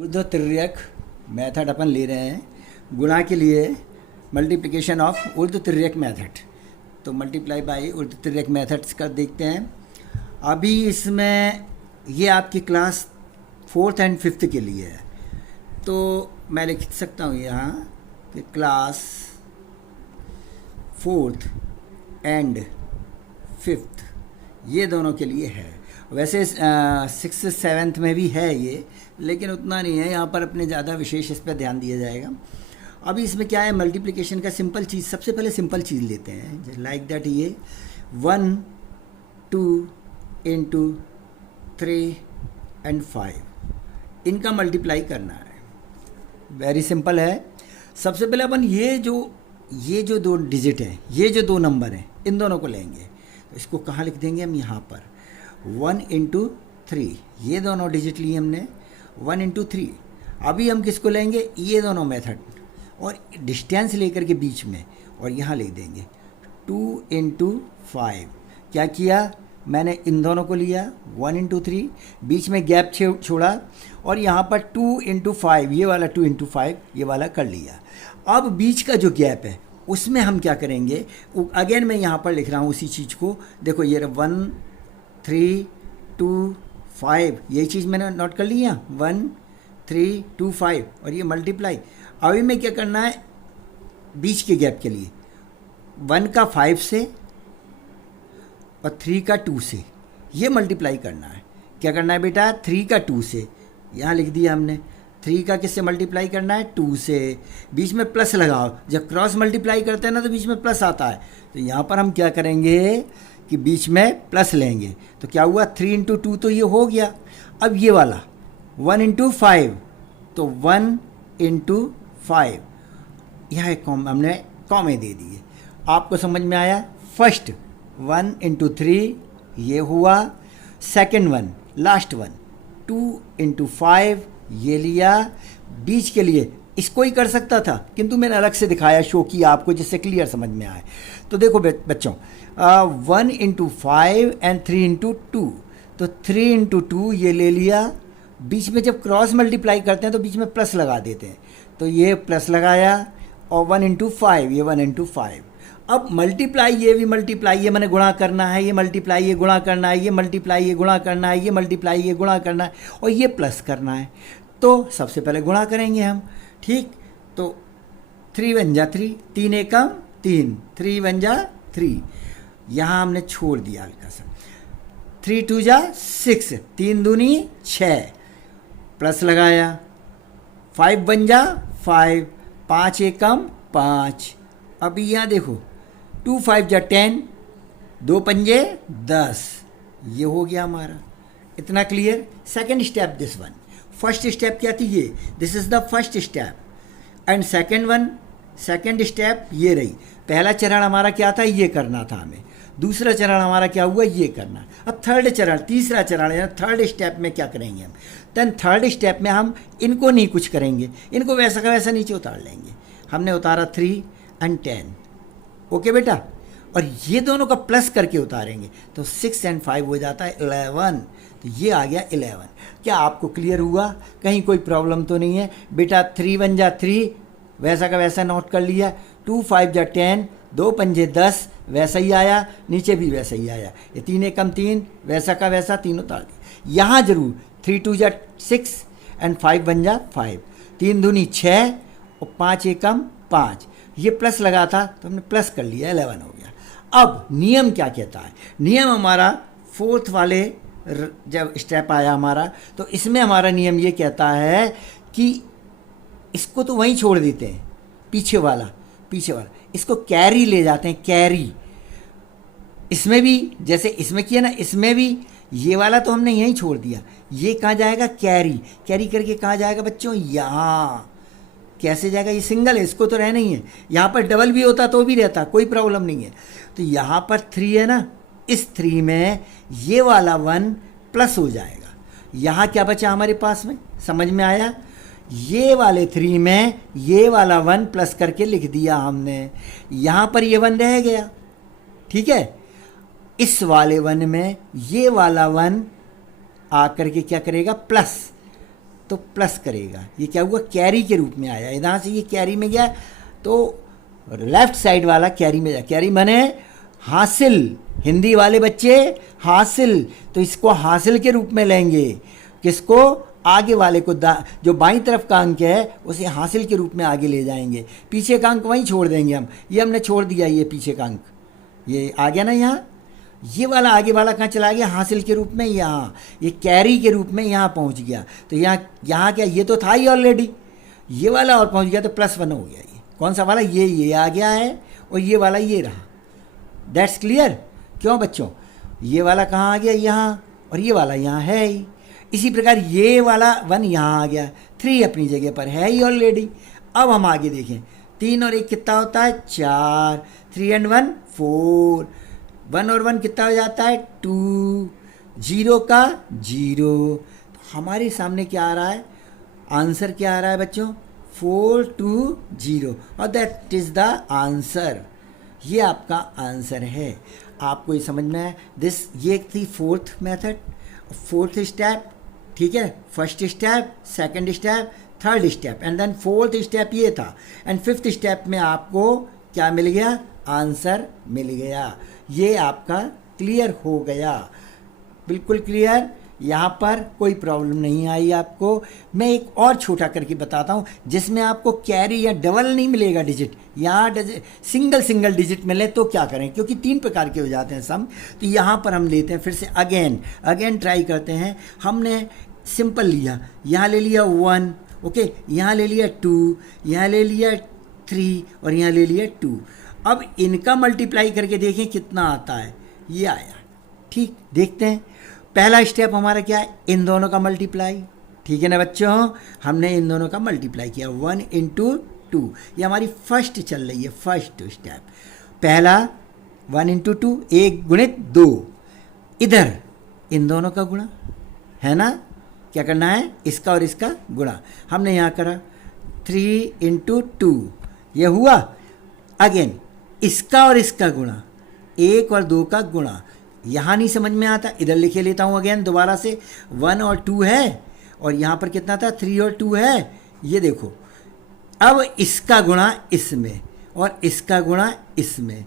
ऊर्ध्वतिर्यक method अपन ले रहे हैं गुणा के लिए, मल्टीप्लिकेशन ऑफ ऊर्ध्वतिर्यक मेथड। तो मल्टीप्लाई बाय ऊर्ध्वतिर्यक मेथड्स कर देखते हैं। अभी इसमें ये आपकी क्लास 4th एंड 5th के लिए है, तो मैं लिख सकता हूँ यहाँ कि क्लास 4th एंड 5th ये दोनों के लिए है। वैसे 6th 7th में भी है ये, लेकिन उतना नहीं है, यहाँ पर अपने ज़्यादा विशेष इस पर ध्यान दिया जाएगा। अभी इसमें क्या है, मल्टीप्लिकेशन का सिंपल चीज़, सबसे पहले सिंपल चीज़ लेते हैं लाइक दैट। ये 1 2 इंटू 3 एंड 5 इनका मल्टीप्लाई करना है। वेरी सिंपल है। सबसे पहले अपन ये जो दो डिजिट हैं, ये जो दो नंबर हैं, इन दोनों को लेंगे। तो इसको कहाँ लिख देंगे हम, यहाँ पर 1 इंटू 3, ये दोनों डिजिट लिए हमने 1 इंटू 3। अभी हम किसको लेंगे, ये दोनों मेथड और डिस्टेंस लेकर के बीच में, और यहाँ लिख देंगे 2 इंटू 5। क्या किया मैंने, इन दोनों को लिया 1 इंटू 3, बीच में गैप छोड़ा और यहाँ पर 2 इंटू 5, ये वाला 2 इंटू 5 ये वाला कर लिया। अब बीच का जो गैप है उसमें हम क्या करेंगे, अगेन मैं यहाँ पर लिख रहा हूँ उसी चीज़ को। देखो ये 1 3 2 5, यही चीज़ मैंने नोट कर लिया, 1 3 2 5, और ये मल्टीप्लाई। अभी में क्या करना है, बीच के गैप के लिए 1 का 5 से और 3 का 2 से ये मल्टीप्लाई करना है। क्या करना है बेटा, 3 का 2 से, यहाँ लिख दिया हमने। 3 का किससे मल्टीप्लाई करना है, 2 से। बीच में प्लस लगाओ, जब क्रॉस मल्टीप्लाई करते हैं ना तो बीच में प्लस आता है। तो यहाँ पर हम क्या करेंगे कि बीच में प्लस लेंगे। तो क्या हुआ, 3 इंटू 2 तो ये हो गया। अब ये वाला 1 इंटू 5, तो 1 इंटू 5, यहाँ एक हमने कॉमे दे दिए। आपको समझ में आया। फर्स्ट 1 इंटू 3 ये हुआ, second one last one 2 into 5 ये लिया। बीच के लिए इसको ही कर सकता था, किंतु मैंने अलग से दिखाया, शो किया आपको, जिससे क्लियर समझ में आए। तो देखो बच्चों, 1 इंटू 5 एंड 3 इंटू 2, तो 3 इंटू 2 ये ले लिया। बीच में जब क्रॉस मल्टीप्लाई करते हैं तो बीच में प्लस लगा देते हैं, तो ये प्लस लगाया, और 1 इंटू 5 ये 1 इंटू 5। अब मल्टीप्लाई, ये भी मल्टीप्लाई, ये मैंने गुणा करना है, ये मल्टीप्लाई ये गुणा करना है, ये मल्टीप्लाई ये गुणा करना है, ये मल्टीप्लाई ये गुणा करना है, और ये प्लस करना है। तो सबसे पहले गुणा करेंगे हम, ठीक। तो 3 1 जा 3, 3 एकम 3, 3 1 जा 3, यहाँ हमने छोड़ दिया हल्का सा। 3 2 जा 6, 3 दूनी 6, प्लस लगाया। 5 1 जा 5, 5 एकम 5। अभी यहाँ देखो 2 5 जा 10, 2 पंजे 10, ये हो गया हमारा। इतना clear. Second step this one. First step क्या थी, ये this is the first step, and second step ये रही। पहला चरण हमारा क्या था, ये करना था हमें। दूसरा चरण हमारा क्या हुआ, ये करना। अब थर्ड चरण, तीसरा चरण है, थर्ड स्टेप में क्या करेंगे हम, देन थर्ड स्टेप में हम इनको नहीं कुछ करेंगे, इनको वैसा का वैसा नीचे उतार लेंगे। हमने उतारा 3 एंड 10, ओके बेटा, और ये दोनों का प्लस करके उतारेंगे, तो 6 एंड 5 हो जाता है 11। तो ये आ गया 11। क्या आपको क्लियर हुआ, कहीं कोई प्रॉब्लम तो नहीं है बेटा। 3 1 जा 3, वैसा का वैसा नोट कर लिया। 2 5 जा 10, 2 पंजे 10, वैसा ही आया, नीचे भी वैसा ही आया। ये 3 एकम 3, वैसा का वैसा, तीनों उतार दिया। यहाँ जरूर 3 2 जा 6 एंड 5 1 जा 5, 3 दूनी 6 और 5 एकम 5, ये प्लस लगा था तो हमने प्लस कर लिया, 11 हो गया। अब नियम क्या कहता है, नियम हमारा 4th वाले जब स्टेप आया हमारा, तो इसमें हमारा नियम ये कहता है कि इसको तो वहीं छोड़ देते हैं, पीछे वाला इसको कैरी ले जाते हैं, कैरी। इसमें भी जैसे इसमें किया ना, इसमें भी ये वाला तो हमने यहीं छोड़ दिया, ये कहाँ जाएगा, कैरी करके कहाँ जाएगा बच्चों, यहाँ। कैसे जाएगा, ये सिंगल है, इसको तो रहना ही है। यहाँ पर डबल भी होता तो भी रहता, कोई प्रॉब्लम नहीं है। तो यहाँ पर 3 है ना, इस 3 में ये वाला 1 प्लस हो जाएगा। यहाँ क्या बचा हमारे पास में, समझ में आया। ये वाले 3 में ये वाला 1 प्लस करके लिख दिया हमने, यहाँ पर ये 1 रह गया, ठीक है। इस वाले 1 में ये वाला 1 आकर के क्या करेगा, प्लस। तो प्लस करेगा। ये क्या हुआ, कैरी के रूप में आया, यहाँ से ये कैरी में गया तो लेफ्ट साइड वाला कैरी में जाए। कैरी माने हासिल, हिंदी वाले बच्चे हासिल, तो इसको हासिल के रूप में लेंगे। किसको, आगे वाले को, जो बाईं तरफ का अंक है उसे हासिल के रूप में आगे ले जाएंगे, पीछे का अंक वहीं छोड़ देंगे हम। ये हमने छोड़ दिया, ये पीछे का अंक ये आ गया ना यहाँ, ये वाला आगे वाला कहाँ चला गया, हासिल के रूप में यहाँ, ये कैरी के रूप में यहाँ पहुँच गया। तो यहाँ क्या, ये तो था ही ऑलरेडी, ये वाला और पहुँच गया तो +1 हो गया। ये कौन सा वाला, ये आ गया है और ये वाला ये रहा। That's clear. क्यों बच्चों, ये वाला कहाँ आ गया, यहाँ, और ये वाला यहाँ है ही। इसी प्रकार ये वाला 1 यहाँ आ गया, 3 अपनी जगह पर है ही ऑलरेडी। अब हम आगे देखें, 3 और 1 कितना होता है, 4, 3 and 1 4, 1 और 1 कितना हो जाता है, 2, 0 का 0। तो हमारे सामने क्या आ रहा है, आंसर क्या आ रहा है बच्चों, 420, और दैट इज़ द आंसर। ये आपका आंसर है। आपको ये समझ में आया। ये थी 4th मेथड, 4th स्टेप, ठीक है, first step, second step, third step, and then 4th step ये था, एंड 5th स्टेप में आपको क्या मिल गया, आंसर मिल गया। ये आपका क्लियर हो गया, बिल्कुल क्लियर। यहाँ पर कोई प्रॉब्लम नहीं आई आपको। मैं एक और छोटा करके बताता हूँ जिसमें आपको कैरी या डबल नहीं मिलेगा डिजिट, यहाँ सिंगल डिजिट मिले तो क्या करें, क्योंकि 3 प्रकार के हो जाते हैं सम। तो यहाँ पर हम लेते हैं फिर से अगेन ट्राई करते हैं। हमने सिंपल लिया, यहाँ ले लिया 1, ओके, यहाँ ले लिया 2, यहाँ ले लिया 3 और यहाँ ले लिया 2। अब इनका मल्टीप्लाई करके देखें कितना आता है, ये आया। ठीक, देखते हैं। पहला स्टेप हमारा क्या है, इन दोनों का मल्टीप्लाई, ठीक है ना बच्चों, हमने इन दोनों का मल्टीप्लाई किया 1 into 2। ये हमारी फर्स्ट चल रही है, फर्स्ट स्टेप। पहला 1 into 2, 1 गुणित 2, इधर इन दोनों का गुणा है ना, क्या करना है, इसका और इसका गुणा। हमने यहाँ करा 3 into 2, ये हुआ। अगेन इसका और इसका गुणा, 1 और 2 का गुणा। यहाँ नहीं समझ में आता, इधर लिखे लेता हूँ अगेन दोबारा से। 1 और 2 है और यहाँ पर कितना था, 3 और 2 है। ये देखो, अब इसका गुणा इसमें और इसका गुणा इसमें,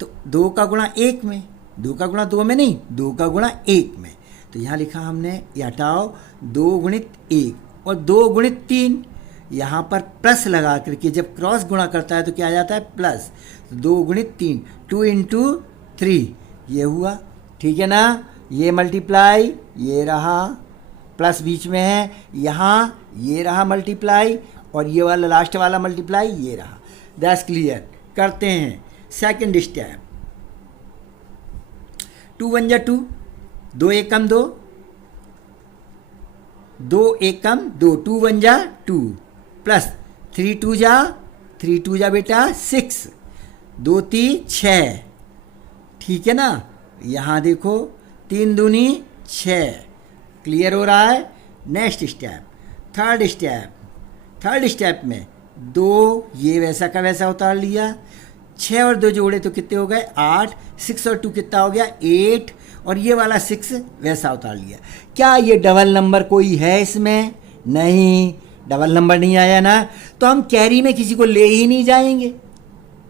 तो 2 का गुणा 1 में, 2 का गुणा 2 में नहीं, 2 का गुणा 1 में। तो यहाँ लिखा हमने, ये हटाओ, 2 गुणित 1 और 2 गुणित 3। यहाँ पर प्लस लगा करके जब क्रॉस गुणा करता है तो क्या आ जाता है, प्लस। 2 गुणित 3, 2 into 3, ये हुआ, ठीक है ना। ये मल्टीप्लाई, ये रहा, प्लस बीच में है, यहाँ ये रहा मल्टीप्लाई, और ये वाला लास्ट वाला मल्टीप्लाई ये रहा। That's clear. करते हैं सेकंड स्टेप। 2 1 जा 2, 2 1 कम 2, 2 1 कम 2, 2 1 जा 2, प्लस 3 2 जा बेटा 6, 2 3 6, ठीक है ना। यहाँ देखो 3 दूनी 6, क्लियर हो रहा है। नेक्स्ट स्टेप, थर्ड स्टेप में 2 ये वैसा का वैसा उतार लिया, 6 और 2 जोड़े तो कितने हो गए, 8, 6 और 2 कितना हो गया, 8, और ये वाला 6 वैसा उतार लिया। क्या ये डबल नंबर कोई है इसमें, नहीं, डबल नंबर नहीं आया ना, तो हम कैरी में किसी को ले ही नहीं जाएंगे।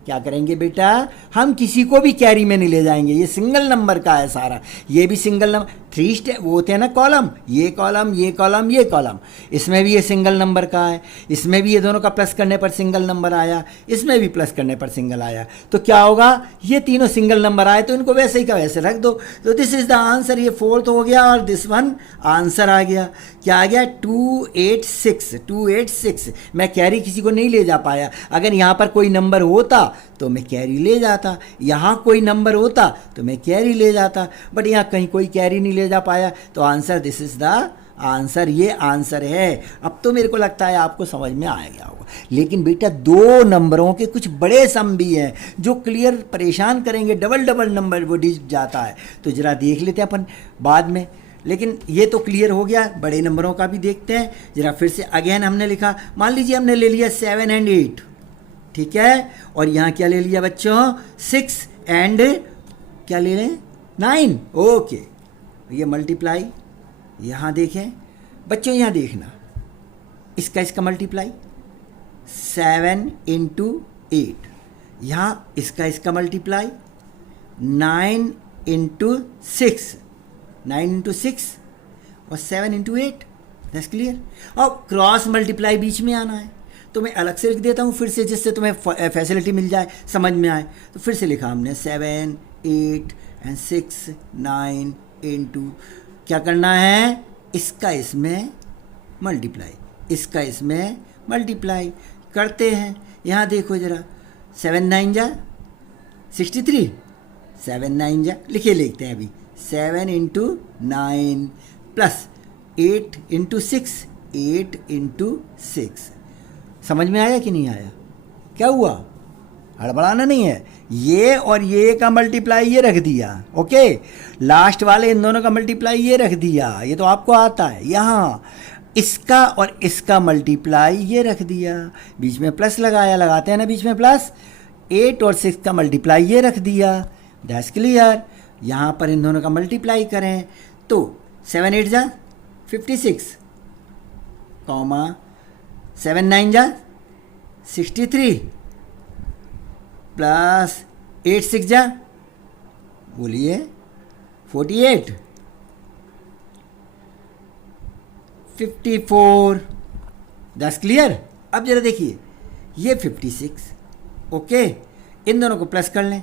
क्या करेंगे बेटा, हम किसी को भी कैरी में नहीं ले जाएंगे, ये सिंगल नंबर का है सारा। ये भी सिंगल नंबर, 3 स्टेप वो होते हैं ना, कॉलम, ये कॉलम, ये कॉलम, ये कॉलम। इसमें भी ये सिंगल नंबर का है, इसमें भी ये दोनों का प्लस करने पर सिंगल नंबर आया, इसमें भी प्लस करने पर सिंगल आया। तो क्या होगा, ये तीनों सिंगल नंबर आए तो इनको वैसे ही का वैसे रख दो। तो दिस इज द आंसर। ये 4th हो गया और दिस वन आंसर आ गया। क्या आ गया, 286। मैं कैरी किसी को नहीं ले जा पाया। अगर यहाँ पर कोई नंबर होता तो मैं कैरी ले जाता, यहाँ कोई नंबर होता तो मैं कैरी ले जाता, बट यहाँ कहीं कोई कैरी नहीं ले जा पाया। तो answer, this is the answer, ये आंसर है। अब तो मेरे को लगता है आपको समझ में आ गया होगा। लेकिन बेटा 2 नंबरों के कुछ बड़े सम भी हैं जो क्लियर परेशान करेंगे, डबल नंबर वो डिजिट जाता है, तो जरा देख लेते हैं अपन बाद में। लेकिन ये तो क्लियर हो गया, बड़े नंबरों का भी देखते हैं जरा फिर से। अगेन हमने लिखा, मान लीजिए हमने ले लिया 7 and 8, ठीक है, और यहाँ क्या ले लिया बच्चों, 6 and क्या ले लें, 9, ओके। ये मल्टीप्लाई, यहाँ देखें बच्चों, यहाँ देखना, इसका मल्टीप्लाई 7 इंटू 8, यहाँ इसका मल्टीप्लाई 9 इंटू 6, 9 इंटू 6 और 7 इंटू 8, दैट्स क्लियर। और क्रॉस मल्टीप्लाई बीच में आना है, तो मैं अलग से लिख देता हूँ फिर से, जिससे तुम्हें फैसिलिटी मिल जाए, समझ में आए। तो फिर से लिखा हमने 7 8 एंड 6 9 इंटू, क्या करना है, इसका इसमें मल्टीप्लाई, इसका इसमें मल्टीप्लाई करते हैं। यहाँ देखो ज़रा, 7 9 जा 63, 7 9 जा लिखते हैं अभी, 7 इंटू 9 प्लस 8 इंटू 6, 8 इंटू 6। समझ में आया कि नहीं आया? क्या हुआ? हड़बड़ाना नहीं है। ये और ये का मल्टीप्लाई ये रख दिया, ओके, लास्ट वाले इन दोनों का मल्टीप्लाई ये रख दिया, ये तो आपको आता है। यहाँ इसका और इसका मल्टीप्लाई ये रख दिया, बीच में प्लस लगाया, लगाते हैं ना बीच में प्लस, 8 और 6 का मल्टीप्लाई ये रख दिया, दैट्स क्लियर। यहाँ पर इन दोनों का मल्टीप्लाई करें तो 7 8 जा 56, कॉमा 7 9 जा 63 प्लस 8 6 जा, बोलिए 48, 54, दैट्स क्लियर। अब जरा देखिए, ये 56, ओके, इन दोनों को प्लस कर लें,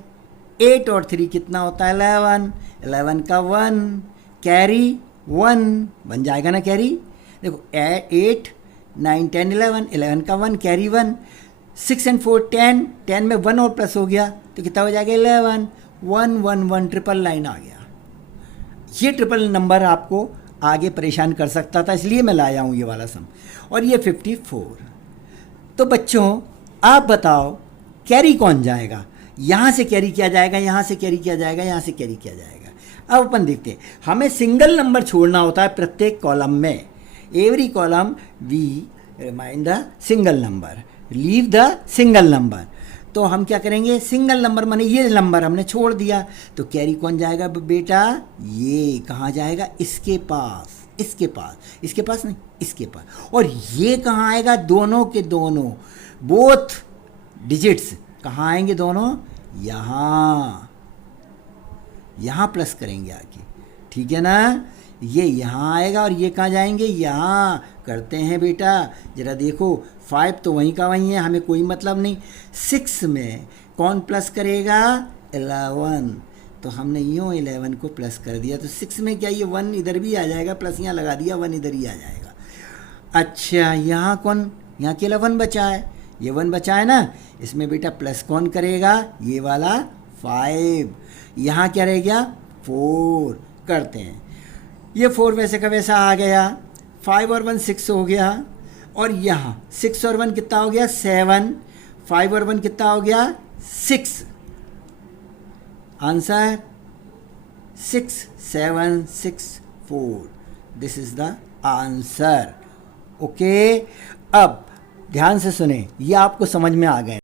8 और 3 कितना होता है, 11, 11 का 1, कैरी 1 बन जाएगा ना, कैरी देखो 8 9 10 11, 11 का 1, कैरी 1, 6 एंड 4 10, 10 में 1 और प्लस हो गया तो कितना हो जाएगा, 11, 1 1 1, ट्रिपल लाइन आ गया। ये ट्रिपल नंबर आपको आगे परेशान कर सकता था, इसलिए मैं लाया हूँ ये वाला सम। और ये 54। तो बच्चों आप बताओ कैरी कौन जाएगा? यहाँ से कैरी किया जाएगा, यहाँ से कैरी किया जाएगा, यहाँ से कैरी किया जाएगा। अब अपन देखते हैं, हमें सिंगल नंबर छोड़ना होता है प्रत्येक कॉलम में। Every column we remind the single number, leave the single number. तो हम क्या करेंगे, सिंगल नंबर माने ये नंबर हमने छोड़ दिया, तो कैरी कौन जाएगा बेटा, ये कहाँ जाएगा, इसके पास, इसके पास, इसके पास नहीं, इसके पास। और ये कहाँ आएगा, दोनों के दोनों, बोथ डिजिट्स कहाँ आएंगे, दोनों यहाँ, यहाँ प्लस करेंगे आगे, ठीक है ना। ये यहाँ आएगा और ये कहाँ जाएंगे, यहाँ। करते हैं बेटा, ज़रा देखो 5 तो वहीं का वहीं है, हमें कोई मतलब नहीं। 6 में कौन प्लस करेगा, 11, तो हमने यूँ 11 को प्लस कर दिया, तो 6 में क्या ये 1 इधर भी आ जाएगा, प्लस यहाँ लगा दिया, 1 इधर ही आ जाएगा। अच्छा यहाँ कौन, यहाँ अकेला 1 बचा है, ये 1 बचा है ना, इसमें बेटा प्लस कौन करेगा, ये वाला 5, यहाँ क्या रह गया, 4। करते हैं, ये 4 वैसे का वैसा आ गया, 5 और 1 6 हो गया, और यहाँ 6 और 1 कितना हो गया, 7, 5 और 1 कितना हो गया, 6। Answer 6 7 6 4, this is the answer, okay. अब ध्यान से सुने, ये आपको समझ में आ गए।